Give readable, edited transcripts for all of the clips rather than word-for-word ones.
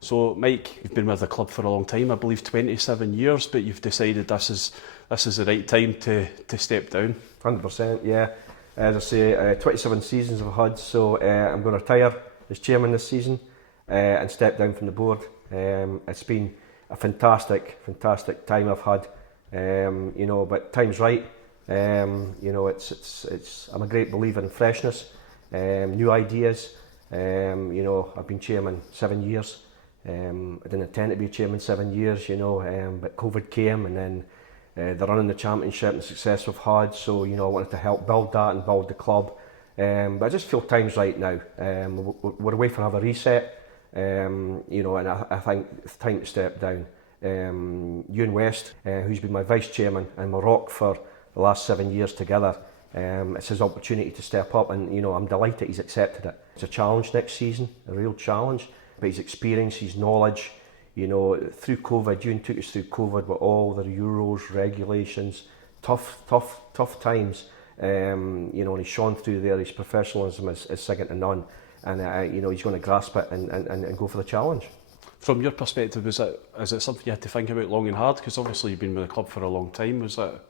So, Mike, you've been with the club for a long time, I believe 27 years, but you've decided this is the right time to step down. 100%, yeah. As I say, 27 seasons I've had, so I'm going to retire as chairman this season and step down from the board. It's been a fantastic time I've had, but time's right. I'm a great believer in freshness, new ideas. I've been chairman 7 years. I didn't intend to be chairman 7 years, but COVID came, and then the run in the championship and the success we've had, so I wanted to help build that and build the club. But I just feel time's right now. We're away for a reset, and I think it's time to step down. Ewan West, who's been my vice chairman and my rock for the last 7 years together, it's his opportunity to step up, and I'm delighted he's accepted it. It's a challenge next season, a real challenge, but his experience, his knowledge, through COVID, Ewan took us through COVID with all the Euros, regulations, tough times, and he's shone through there. His professionalism is second to none, and he's going to grasp it and go for the challenge. From your perspective, is it something you had to think about long and hard? Because obviously you've been with the club for a long time. Was it?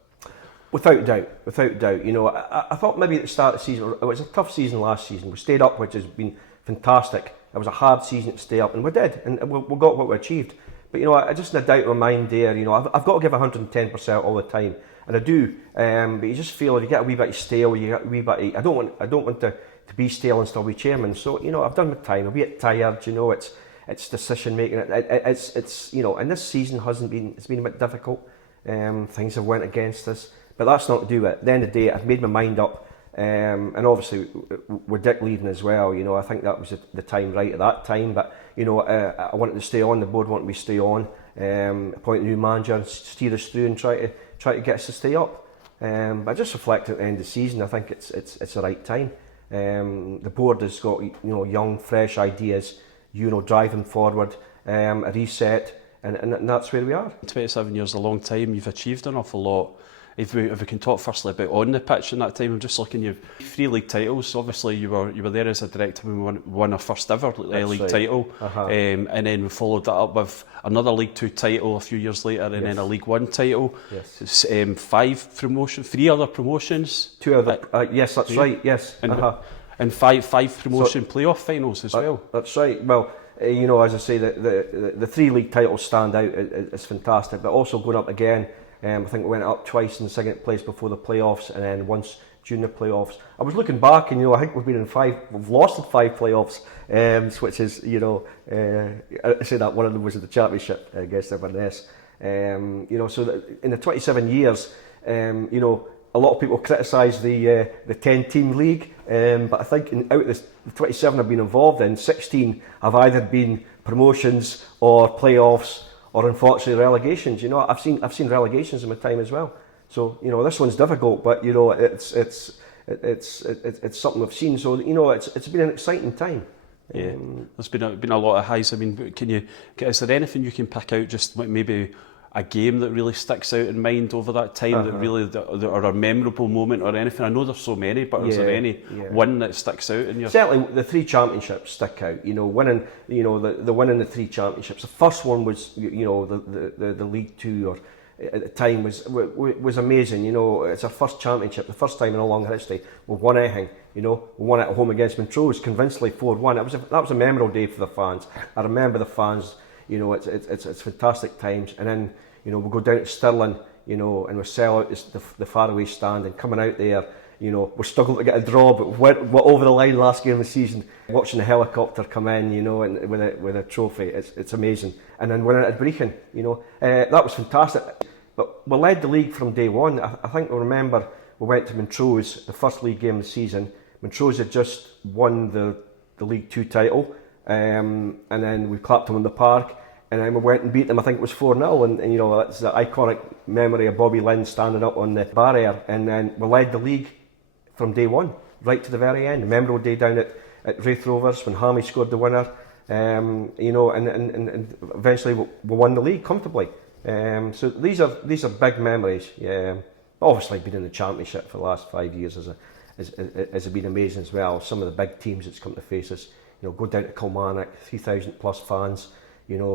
Without doubt. I thought maybe at the start of the season, it was a tough season last season. We stayed up, which has been fantastic. It was a hard season to stay up, and we did, and we got what we achieved. But I just had a doubt in my mind there. I've got to give 110% all the time, and I do. But you just feel if you get a wee bit stale, you get a wee bit. I don't want to be stale and still be chairman. So I've done my time. I'm a bit tired. It's decision making. It's and this season hasn't been. It's been a bit difficult. Things have went against us, but that's not to do with it. At the end of the day, I've made my mind up. And obviously with Dick leaving as well, I think that was the time right at that time. But I wanted to stay on. The board wanted me to stay on. Appoint a new manager and steer us through and try to get us to stay up. But just reflecting at the end of the season, I think it's the right time. The board has got young, fresh ideas. Driving forward, a reset, and that's where we are. 27 years is a long time. You've achieved an awful lot. If we can talk firstly about on the pitch in that time, I'm just looking. You've 3 league titles. Obviously, you were there as a director when we won our first ever league title, and then we followed that up with another League Two title a few years later, and then a League One title. Yes. 3 other promotions. 2 other. Yes, that's right. Yes. And five promotion playoff finals as well. That's right. Well, as I say, the 3 league titles stand out. It's fantastic, but also going up again. I think we went up twice in second place before the playoffs, and then once during the playoffs. I was looking back, and I think we've lost in 5 playoffs, which is I say that one of them was in the championship against Inverness. So in the 27 years, a lot of people criticise the 10-team league, but I think out of the 27 I've been involved in, 16 have either been promotions or playoffs, or unfortunately relegations. I've seen relegations in my time as well. So this one's difficult, but it's something we've seen. So it's been an exciting time. Yeah, there's been a lot of highs. I mean, is there anything you can pick out? Just maybe a game that really sticks out in mind over that time that really or a memorable moment or anything? I know there's so many, but is there any one that sticks out in your? Certainly, the 3 championships stick out. Winning, the winning the 3 championships. The first one was, the League Two, or at the time was amazing. It's our first championship, the first time in a long history we've won anything. We won it at home against Montrose, convincingly 4-1. That was a memorable day for the fans. I remember the fans. It's fantastic times, and then we'll go down to Stirling, and we sell out the faraway stand, and coming out there, we're struggling to get a draw, but went over the line last game of the season, watching the helicopter come in, and with a trophy. It's amazing, and then winning at Brechin, that was fantastic. But we led the league from day one. I think we remember we went to Montrose, the first league game of the season. Montrose had just won the League Two title. And then we clapped them in the park, and then we went and beat them. I think it was 4-0, and that's the iconic memory of Bobby Lynn standing up on the barrier. And then we led the league from day one, right to the very end. A memorable day down at Wraith Rovers when Hammy scored the winner. And eventually we won the league comfortably. So these are big memories. Obviously, being in the championship for the last 5 years has been amazing as well. Some of the big teams that's come to face us. go down to Kilmarnock, 3,000 plus fans,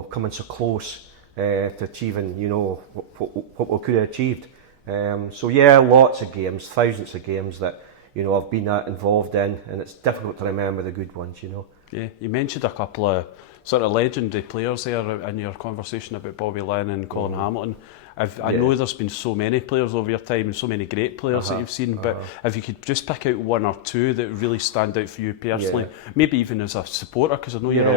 coming so close to achieving, what we could have achieved. So yeah, lots of games, thousands of games that, I've been involved in, and it's difficult to remember the good ones, Yeah, you mentioned a couple of sort of legendary players there in your conversation about Bobby Lynn and Colin Hamilton. I know there's been so many players over your time and so many great players that you've seen, but if you could just pick out one or two that really stand out for you personally, maybe even as a supporter, because I know you're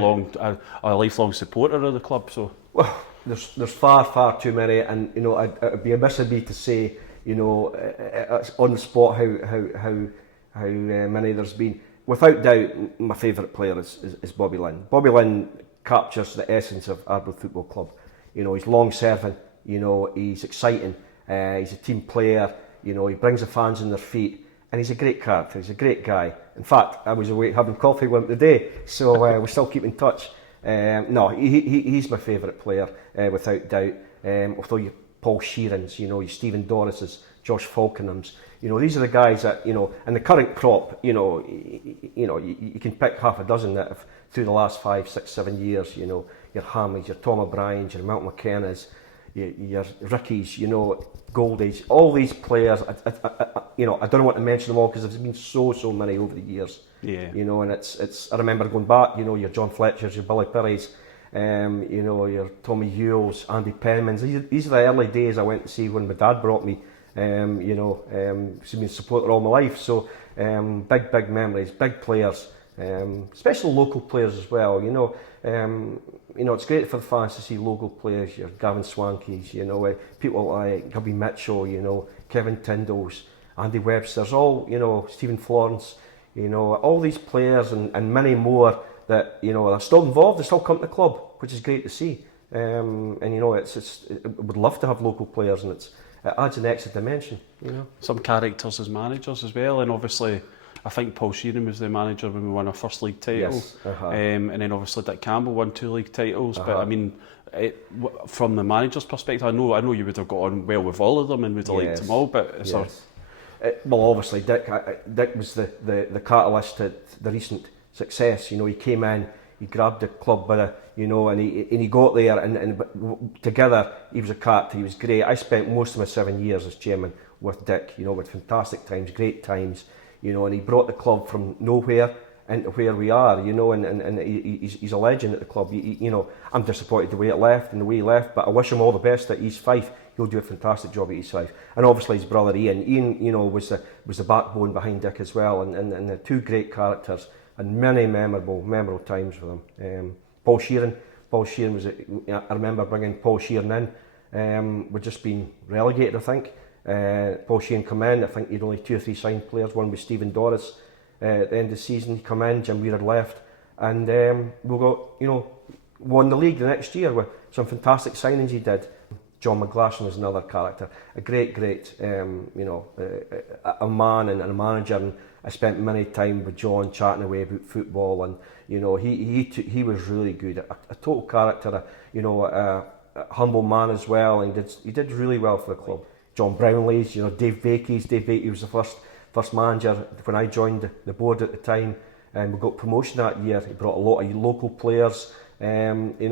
a lifelong supporter of the club. So well, there's far too many, and it'd be amiss of me to say on the spot how many there's been. Without doubt, my favourite player is Bobby Lynn. Bobby Lynn captures the essence of Arbroath Football Club. He's long serving, he's exciting, he's a team player, he brings the fans on their feet, and he's a great character, he's a great guy. In fact, I was away having coffee with him today, so we still keep in touch. No, he's my favourite player, without doubt. Although you Paul Sheeran's, your Stephen Doris's, Josh Falkenham's, these are the guys that, and the current crop, you can pick half a dozen that have, through the last 5, 6, 7 years, your Hamleys, your Tom O'Brien's, your Milton McKenna's, your Rickies, Goldies, all these players, I don't want to mention them all because there's been so many over the years. Yeah. And it's I remember going back, your John Fletcher's, your Billy Perry's, your Tommy Hewell's, Andy Penman's. These are the early days I went to see when my dad brought me. He's been a supporter all my life. So big memories, big players, especially local players as well. It's great for the fans to see local players. Your Gavin Swankeys, people like Gubby Mitchell, Kevin Tyndall's, Andy Webster's, all Stephen Florence. All these players and many more that are still involved. They still come to the club, which is great to see. And would love to have local players, and it adds an extra dimension. Some characters as managers as well, and obviously I think Paul Sheeran was the manager when we won our first league title. Yes, and then obviously Dick Campbell won 2 league titles. But I mean, from the manager's perspective, I know you would have got on well with all of them and would have liked them all. But well, obviously Dick was the catalyst to the recent success. He came in, he grabbed the club by and he got there, and together he was a character. He was great. I spent most of my 7 years as chairman with Dick. with fantastic times, great times. And he brought the club from nowhere into where we are. And he's a legend at the club. I'm disappointed the way it left and the way he left, but I wish him all the best at East Fife. He'll do a fantastic job at East Fife. And obviously his brother Ian. Ian, was the backbone behind Dick as well, and the two great characters, and many memorable times for them. Paul Sheeran was. I remember bringing Paul Sheeran in. We'd just been relegated, I think. Paul Sheeran come in. I think he'd only 2 or 3 signed players. One was Stephen Doris. At the end of the season, he come in. Jim Weir had left, and we got won the league the next year with some fantastic signings he did. John McGlashan was another character, a great, a man and a manager. And I spent many time with John chatting away about football, and he was really good, a total character, a humble man as well, and he did really well for the club. John Brownlee's, Dave Bakey was the first manager when I joined the board at the time, and we got promotion that year. He brought a lot of local players, and we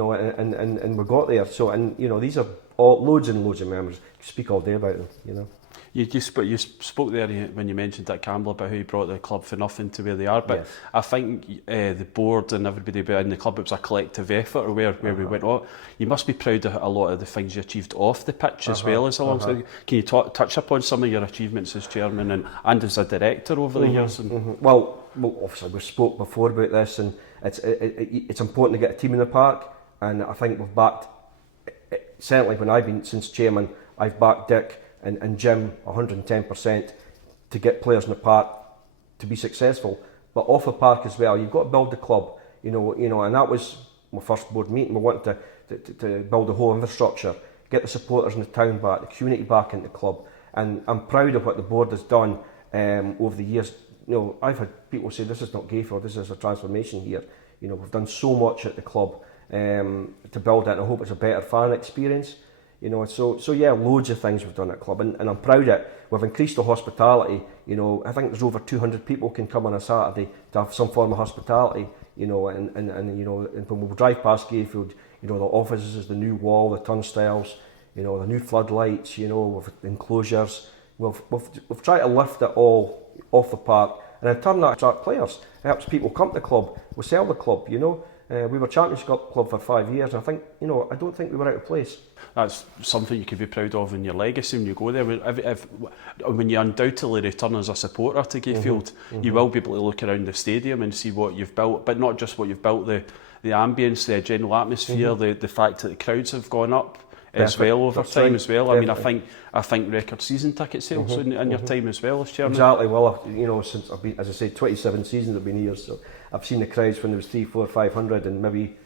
got there. So, and these are all loads and loads of memories. You can speak all day about them. You spoke there when you mentioned Dick Campbell about how he brought the club for nothing to where they are, but yes. I think the board and everybody in the club, it was a collective effort where we went on. You must be proud of a lot of the things you achieved off the pitch as well as alongside. Can you touch upon some of your achievements as chairman and as a director over the years? Well, obviously we spoke before about this, and it's important to get a team in the park, and I think we've backed, certainly when I've been since chairman, I've backed Dick and Jim 110% to get players in the park to be successful, but off the park as well. You've got to build the club, and that was my first board meeting. We wanted to build the whole infrastructure, get the supporters in the town back, the community back into the club, and I'm proud of what the board has done over the years. I've had people say this is not Gayford, this is a transformation here. We've done so much at the club to build it, and I hope it's a better fan experience. So yeah, loads of things we've done at the club, and I'm proud of it. We've increased the hospitality. I think there's over 200 people can come on a Saturday to have some form of hospitality. you know, and you know, and when we drive past Gayfield, you know, the offices, the new wall, the turnstiles, you know, the new floodlights, you know, with enclosures. We've tried to lift it all off the park and then turn that to attract players. It helps people come to the club. We sell the club, you know. We were Championship club for 5 years. And I think, you know, I don't think we were out of place. That's something you could be proud of in your legacy when you go there. When you undoubtedly return as a supporter to Gayfield, you will be able to look around the stadium and see what you've built, but not just what you've built, the ambience, the general atmosphere, the fact that the crowds have gone up as well over time as well. Definitely. I mean, I think record season ticket sales in your time as well as chairman. Exactly. Well, you know, since I've been, as I say, 27 seasons I've been here, so I've seen the crowds when there was 300, 400, 500, and maybe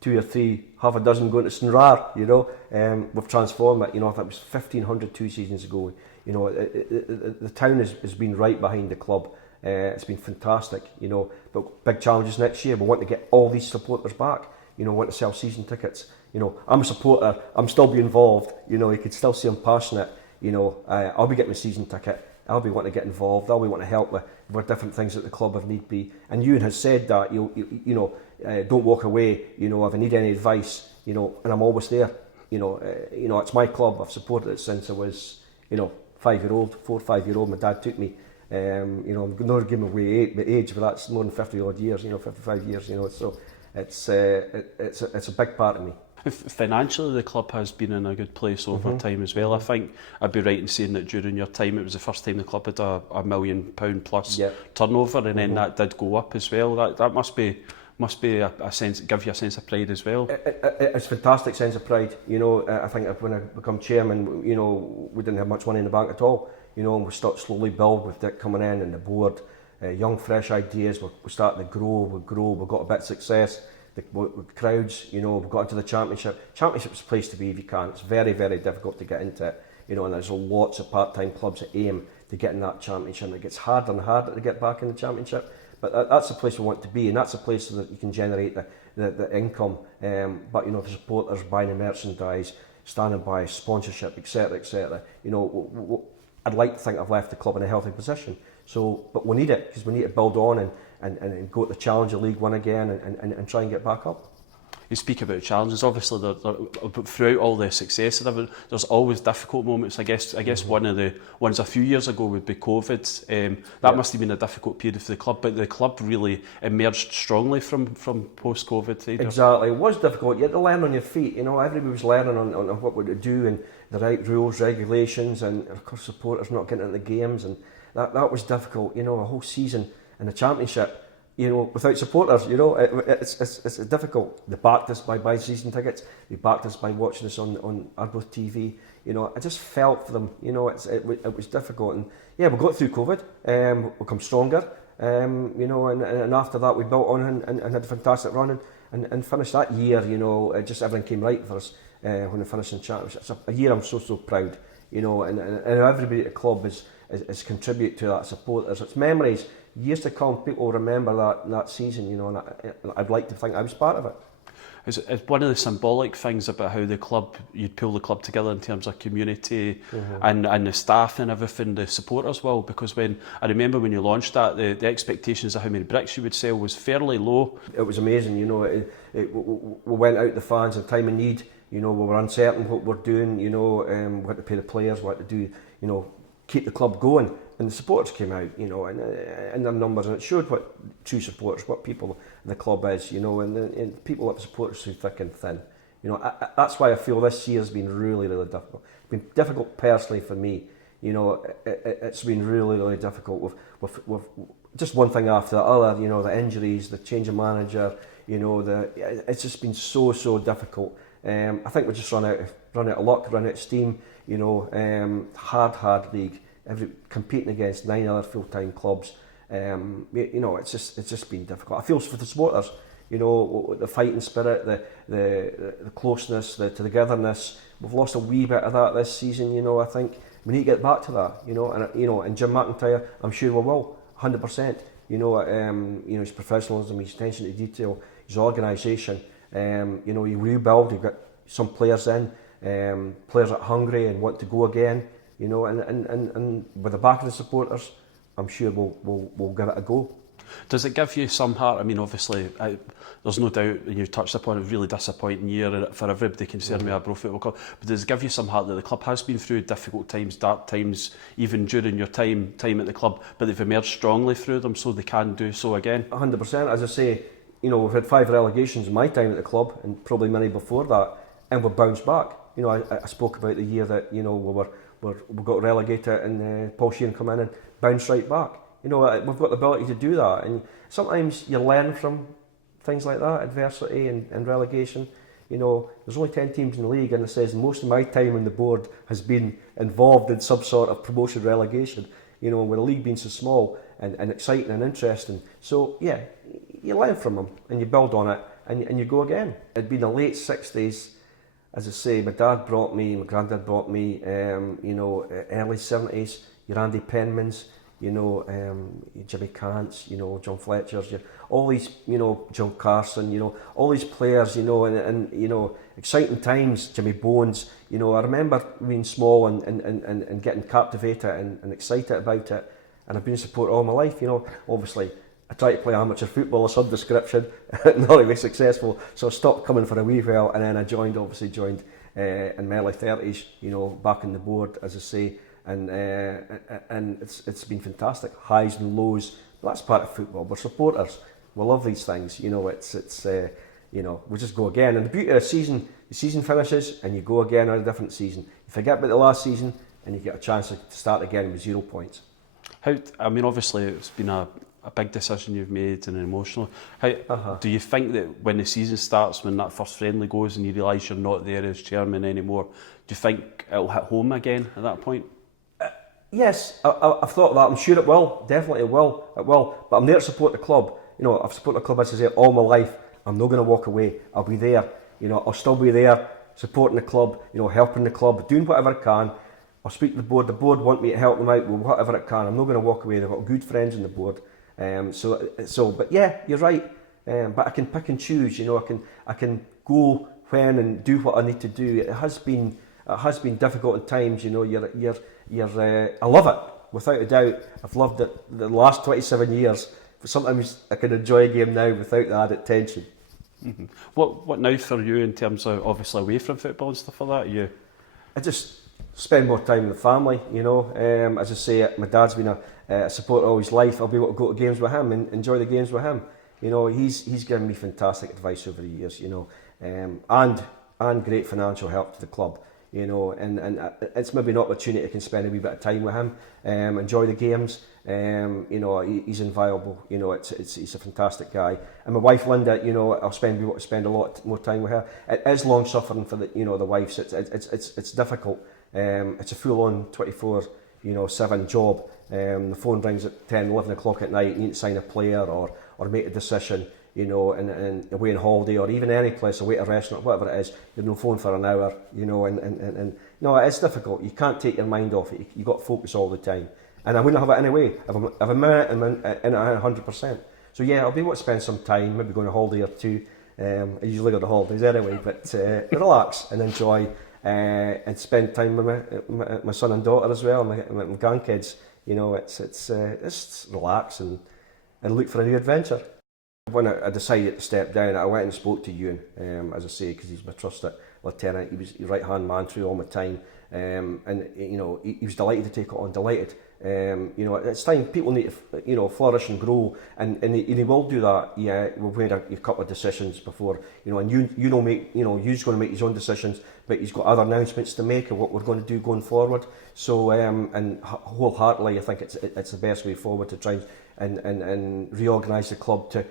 2 or 3, half a dozen going to Stranraer. You know, we've transformed it. You know, I think it was 1,500 2 seasons ago. You know, the town has been right behind the club. It's been fantastic. You know, but big challenges next year. We want to get all these supporters back. You know, want to sell season tickets. You know, I'm a supporter. I'm still be involved. You know, you could still see I'm passionate. You know, I'll be getting a season ticket. I'll be wanting to get involved. I'll be wanting to help with different things at the club if need be. And Ewan has said that. You know, don't walk away. You know, if I need any advice. You know, and I'm always there. You know, it's my club. I've supported it since I was, you know, 5-year-old, 4 or 5-year-old. My dad took me. You know, I'm not giving away age, but that's more than 50 odd years. You know, 55 years. You know, so it's a big part of me. Financially, the club has been in a good place over time as well. I think I'd be right in saying that during your time, it was the first time the club had a £1 million plus turnover, and then that did go up as well. That must be a sense, give you a sense of pride as well. It's a fantastic sense of pride. You know, I think when I become chairman, you know, we didn't have much money in the bank at all. You know, and we start slowly build with Dick coming in and the board, young fresh ideas. We're starting to grow. We've got a bit of success. With crowds, you know, we've got into the championship. Championship's a place to be if you can. It's very, very difficult to get into it, you know, and there's lots of part-time clubs that aim to get in that championship. It gets harder and harder to get back in the championship, but that's the place we want to be, and that's a place that you can generate the income. But you know, the supporters buying the merchandise, standing by, sponsorship, etc., etc. You know, I'd like to think I've left the club in a healthy position. So, but we need it because we need to build on and go to the Challenger League One again and try and get back up. You speak about challenges. Obviously, throughout all the success, there's always difficult moments. I guess one of the ones a few years ago would be COVID. That must have been a difficult period for the club, but the club really emerged strongly from post-COVID. Exactly, it was difficult. You had to learn on your feet. You know, everybody was learning on what to do and the right rules, regulations, and of course supporters not getting into the games, and that was difficult. You know, a whole season in the championship, you know, without supporters, you know, it's difficult. They backed us by buying season tickets. They backed us by watching us on Arbroath TV. You know, I just felt for them. You know, it was difficult, and yeah, we got through COVID. We come stronger. You know, and after that we built on and had a fantastic run and finished that year. You know, just everything came right for us when we finished in championship. It's a year I'm so proud. You know, and everybody at the club is contribute to that. Supporters, it's memories. Years to come, people will remember that season, you know, and I'd like to think I was part of it. It's one of the symbolic things about how you'd pull the club together in terms of community and the staff and everything, the supporters will, because I remember when you launched that, the expectations of how many bricks you would sell was fairly low. It was amazing, you know, we went out the fans in time of need, you know, we were uncertain what we're doing, you know, we had to pay the players, we had to do, you know, keep the club going. And the supporters came out, you know, and their numbers, and it showed what true supporters, what people the club is, you know, and people have supporters through thick and thin. You know, that's why I feel this year has been really, really difficult. It's been difficult personally for me. You know, it's been really, really difficult with just one thing after the other. You know, the injuries, the change of manager. You know, it's just been so difficult. I think we just run out of luck, run out of steam. You know, hard league. Competing against 9 other full-time clubs, you know, it's just been difficult. I feel for the supporters, you know, the fighting spirit, the closeness, the togetherness. We've lost a wee bit of that this season, you know. I think we need to get back to that, you know. And Jim McIntyre, I'm sure we will, 100%. You know, his professionalism, his attention to detail, his organisation. You know, you rebuild. You've got some players in, players that are hungry and want to go again. You know, and with the back of the supporters, I'm sure we'll give it a go. Does it give you some heart? I mean, obviously, there's no doubt, and you touched upon a really disappointing year for everybody concerned with Arbroath Football Club, but does it give you some heart that the club has been through difficult times, dark times, even during your time at the club, but they've emerged strongly through them, so they can do so again? 100%. As I say, we've had 5 relegations in my time at the club, and probably many before that, and we've bounced back. I spoke about the year that we got relegated, and Paul Sheehan come in and bounced right back. We've got the ability to do that, and sometimes you learn from things like that, adversity and relegation. There's only 10 teams in the league, and it says most of my time on the board has been involved in some sort of promotion relegation. With the league being so small and exciting and interesting. So yeah, you learn from them and you build on it and you go again. It'd been the late 60s, as I say. My dad brought me, my granddad brought me. Early 70s, your Andy Penmans, Jimmy Cants, John Fletcher's, all these, John Carson, all these players, and exciting times, Jimmy Bones. I remember being small and getting captivated and excited about it, and I've been a supporter all my life. Obviously I tried to play amateur football of some description, not really successful, so I stopped coming for a wee while, and then I joined in my early 30s, back on the board, as I say. And it's been fantastic, highs and lows. But that's part of football. We're supporters. We love these things. We just go again. And the beauty of the season finishes, and you go again on a different season. You forget about the last season, and you get a chance to start again with 0 points. Obviously, it's been a big decision you've made and emotional. Do you think that when the season starts, when that first friendly goes, and you realise you're not there as chairman anymore, do you think it'll hit home again at that point? Yes, I've thought of that. I'm sure it will. Definitely it will. It will. But I'm there to support the club. I've supported the club, as I say, all my life. I'm not going to walk away. I'll be there. I'll still be there, supporting the club. Helping the club, doing whatever I can. I'll speak to the board. The board want me to help them out with whatever I can. I'm not going to walk away. They've got good friends on the board. But yeah, you're right. But I can pick and choose. I can go when and do what I need to do. It has been difficult at times. I love it, without a doubt. I've loved it the last 27 years. But sometimes I can enjoy a game now without the added tension. Mm-hmm. What now for you in terms of, obviously, away from football and stuff like that? I just spend more time with the family. As I say, my dad's been a supporter all his life. I'll be able to go to games with him and enjoy the games with him. He's given me fantastic advice over the years. And great financial help to the club. And it's maybe an opportunity I can spend a wee bit of time with him, enjoy the games. He's invaluable. He's a fantastic guy. And my wife Linda, I'll spend a lot more time with her. It is long suffering for the wives. It's difficult. It's a full on 24/7 job. The phone rings at 10, 11 o'clock at night. You need to sign a player or make a decision. And away on holiday or even any place, away at a restaurant, whatever it is, you've no phone for an hour, and no, it's difficult. You can't take your mind off it. You've got to focus all the time. And I wouldn't have it anyway. If I'm in it 100%. So yeah, I'll be able to spend some time, maybe go on a holiday or two. I usually go to holidays anyway, but relax and enjoy and spend time with my son and daughter as well, my grandkids. It's relax and look for a new adventure. When I decided to step down, I went and spoke to Ewan, as I say, because he's my trusted lieutenant. He was the right-hand man through all my time, and he was delighted to take it on. Delighted. It's time people need to flourish and grow, and he will do that. Yeah, we've made a couple of decisions before, and you're going to make his own decisions, but he's got other announcements to make of what we're going to do going forward. So, and wholeheartedly, I think it's the best way forward to try and reorganise the club to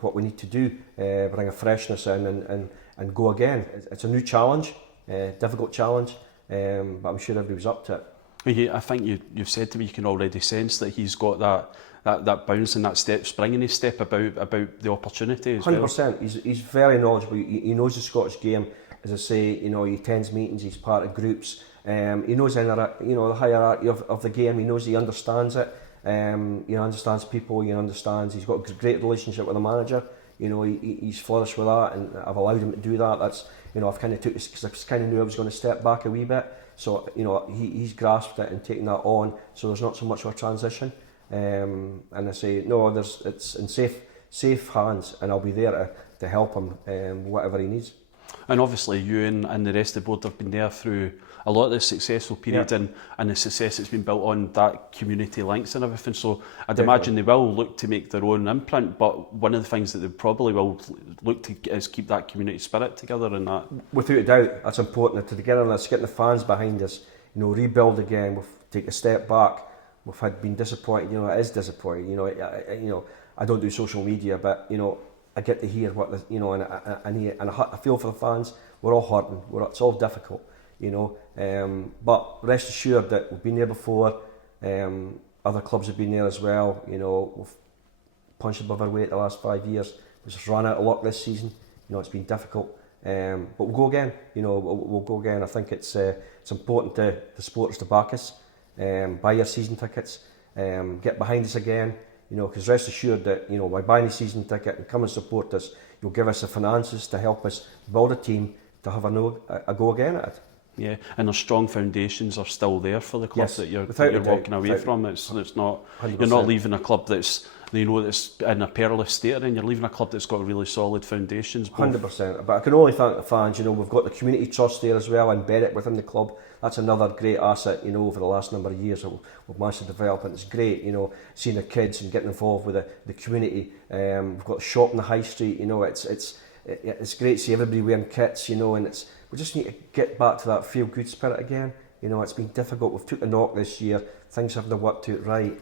what we need to do, bring a freshness in and go again. It's a new challenge, difficult challenge, but I'm sure everybody's up to it. I think you've said to me you can already sense that he's got that bounce and that spring in his step about the opportunity as 100%. Well. He's very knowledgeable. He knows the Scottish game. As I say, he attends meetings. He's part of groups. He knows the hierarchy of the game. He understands it. He understands people. He's got a great relationship with the manager. He's flourished with that, and I've allowed him to do that. That's I've kind of took this because I kind of knew I was going to step back a wee bit. So he's grasped it and taken that on. So there's not so much of a transition. And I say, no, it's in safe hands, and I'll be there to help him whatever he needs. And obviously Ewan and the rest of the board have been there through a lot of the successful period, and the success that's been built on that community links and everything. So I'd imagine they will look to make their own imprint, but one of the things that they probably will look to is keep that community spirit together and that. Without a doubt, that's important. To togetherness, getting the fans behind us, rebuild again. We've take a step back. We've been disappointed. It is disappointing. I don't do social media, but I get to hear what and I feel for the fans. We're all hurting. It's all difficult, But rest assured that we've been there before. Other clubs have been there as well. We've punched above our weight the last 5 years. We've just run out of luck this season. It's been difficult. But we'll go again. We'll go again. I think it's important to the supporters to back us, buy your season tickets, get behind us again. Because rest assured that, by buying a season ticket and come and support us, you'll give us the finances to help us build a team to have a go again at it. Yeah, and their strong foundations are still there for the club that you're walking away from. It's not 100%. You're not leaving a club that's that's in a perilous state, and you're leaving a club that's got really solid foundations. 100%. But I can only thank the fans. We've got the community trust there as well, embedded within the club. That's another great asset. Over the last number of years that we've managed to develop, and it's great. Seeing the kids and getting involved with the community. We've got a shop in the high street. It's great to see everybody wearing kits. And we just need to get back to that feel good spirit again. It's been difficult. We've took a knock this year. Things haven't worked out right.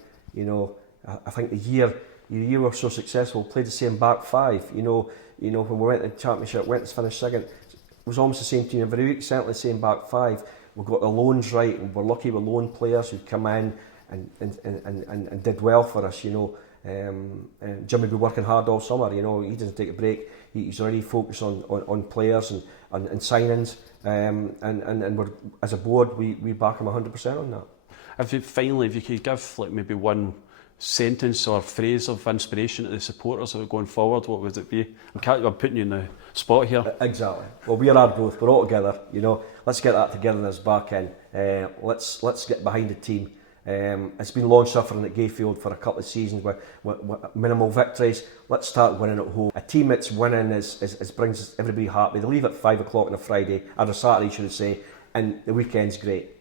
I think the year we were so successful, played the same back five. When we went to the championship, went to finish second, it was almost the same team every week, certainly the same back five. We got the loans right, and we're lucky with loan players who come in and did well for us. And Jimmy been working hard all summer. He doesn't take a break. He's already focused on players and signings. And we're, as a board, we back him 100% on that. If you could give maybe one sentence or phrase of inspiration to the supporters that are going forward, what would it be? I'm putting you in the spot here. Exactly. Well, we're Arbroath. We're all together. Let's get that togetherness back in. Let's get behind the team. It's been long suffering at Gayfield for a couple of seasons with minimal victories. Let's start winning at home. A team that's winning is brings everybody happy. They leave at 5 o'clock on a Friday, or a Saturday, should I say, and the weekend's great.